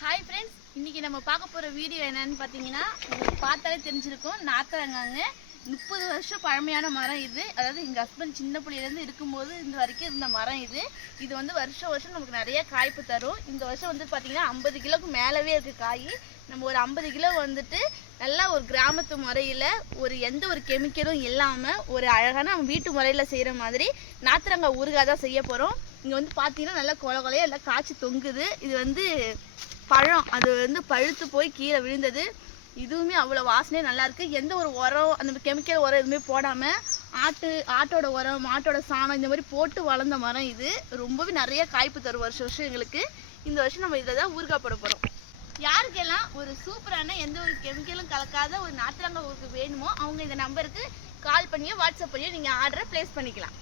Hi friends, இன்றைக்கி நம்ம பார்க்க போகிற வீடியோ என்னன்னு பார்த்தீங்கன்னா, உங்களுக்கு பார்த்தாலே தெரிஞ்சிருக்கும். நாத்தரங்காங்க 30 வருஷம் பழமையான மரம் இது. அதாவது எங்கள் ஹஸ்பண்ட் சின்ன பிள்ளையிலேருந்து இருக்கும்போது இந்த வரைக்கும் இருந்த மரம் இது. இது வந்து வருஷம் வருஷம் நமக்கு நிறைய காய்ப்பு தரும். இந்த வருஷம் வந்து பார்த்திங்கன்னா 50 கிலோவுக்கு மேலவே இருக்குது காய். நம்ம ஒரு 50 கிலோ வந்துட்டு நல்லா ஒரு கிராமத்து முறையில் எந்த ஒரு கெமிக்கலும் இல்லாமல் ஒரு அழகான நம்ம வீட்டு முறையில் செய்கிற மாதிரி நாத்தரங்காய் ஊறுகாய் தான் செய்ய போகிறோம். இங்கே வந்து பார்த்தீங்கன்னா நல்லா கொலை கொலையாக எல்லாம் காய்ச்சி தொங்குது. இது வந்து பழம், அது வந்து பழுத்து போய் கீழே விழுந்தது. இதுவுமே அவ்வளோ வாசனையே நல்லாயிருக்கு. எந்த ஒரு உரம், அந்த கெமிக்கல் உரம் எதுவுமே போடாமல் ஆட்டோட உரம், மாட்டோட சாணம் இந்த மாதிரி போட்டு வளர்ந்த மரம் இது. ரொம்பவே நிறைய காய்ப்பு தரும் வருஷம் வருஷம் எங்களுக்கு. இந்த வருஷம் நம்ம இதை தான் ஊறுகாய் போட போகிறோம். யாருக்கெல்லாம் ஒரு சூப்பரான எந்த ஒரு கெமிக்கலும் கலக்காத ஒரு நாத்தரங்காய் ஊறுகாய் வேணுமோ அவங்க இந்த நம்பருக்கு கால் பண்ணியோ வாட்ஸ்அப் பண்ணியோ நீங்கள் ஆர்டரை ப்ளேஸ் பண்ணிக்கலாம்.